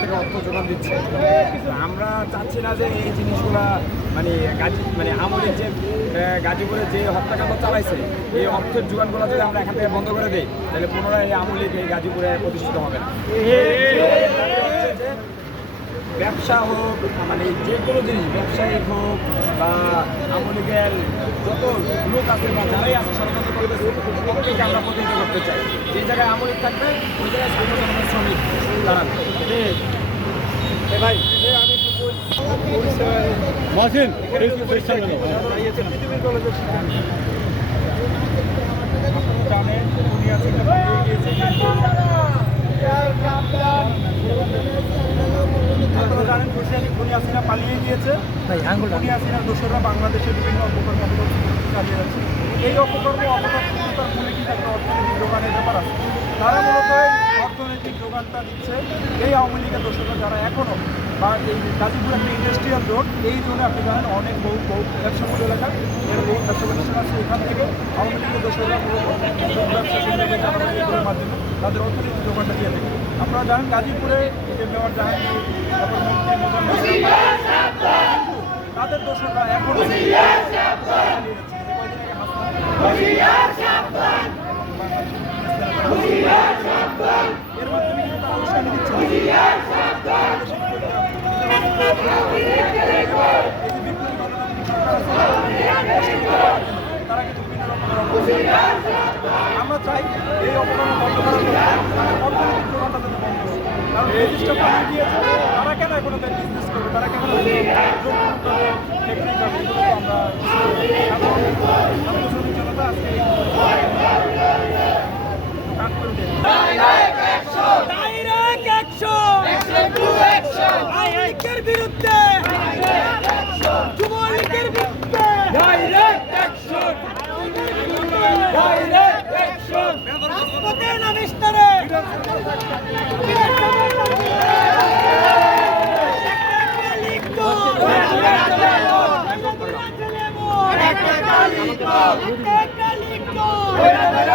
বিভিন্ন অর্থ দিচ্ছে আমরা চাচ্ছি না যে এই জিনিসগুলো মানে গাজী মানে আমলের যে গাজীপুরে যে হত্যাকাণ্ড চালাইছে, এই অর্থের যোগানগুলো যদি আমরা এখান থেকে বন্ধ করে দিই, তাহলে পুনরায় এই আমলিগ এই গাজীপুরে প্রতিষ্ঠিত হবে না। ব্যবসা হোক মানে যে কোনো জিনিস, ব্যবসায়িক হোক বা আমলিগের যত লোক আছে বা যারাই আছে ষড়যন্ত্র করতেছে প্রত্যেককে আমরা প্রতিনিধিত্ব করতে চাই যে জায়গায় থাকবে ওই জায়গায় সাংগঠনিক শ্রমিক দাঁড়াবে ভাই আমি। মাসিন পৃথিবীর কলেজের শিক্ষার্থী। জানেন, উনি আজকে পালিয়ে গিয়েছে কিন্তু আপনারা জানেন খুশিয়ানি খুনি হাসিনা পালিয়ে গিয়েছে। খুনি হাসিনার দোষরা বাংলাদেশের বিভিন্ন অপকর্ম চালিয়ে যাচ্ছে। এই অপকর্ম অপকর্মতার মূলে কিন্তু একটা অর্থনৈতিক যোগানের ব্যাপার আছে। তারা মূলত অর্থনৈতিক যোগানটা দিচ্ছে। এই আওয়ামী লীগের দোষরা যারা এখনও বা এই গাজীপুর একটা ইন্ডাস্ট্রিয়াল রোড এই জোনে আপনি জানেন অনেক বহু বহু ব্যবসামূল্য এলাকা। এর বহু ব্যবসা প্রতিষ্ঠান আছে এখান থেকে। আওয়ামী লীগের দোষরা মূলত ব্যবসা মাধ্যমে তাদের অর্থনৈতিক যোগানটা দিয়ে থাকে। আপনারা জানেন গাজীপুরে যে মেয়র জাহাঙ্গীর তারপর মন্ত্রী মোজাম্মেল কিন্তু তাদের দোষরা এখনও চালিয়ে যাচ্ছে। যে কয়দিন আগে হাসপাতাল এর মাধ্যমে কিন্তু তারা উস্কানি দিচ্ছে এই যে বিপ্লবী গণতান্ত্রিক সরকার আছে, তারা কিন্তু বিভিন্ন রকমের অপকর্ম আমরা চাই এই অপকর্ম বন্ধ করার অর্থনৈতিক প্রবণতা যাতে বন্ধ কারণ কেন এখন বিজনেস করবে? তারা কেন সাধারণ ছাত্র শ্রমিক জনতা আজকে এই কাজ করে দিয়েছে ডাইরেক্ট অ্যাকশন আইএকের বিরুদ্ধে যুবলীগের বিরুদ্ধে ডাইরেক্ট অ্যাকশন ডাইরেক্ট অ্যাকশন রাজপথে নামিস তারে একটা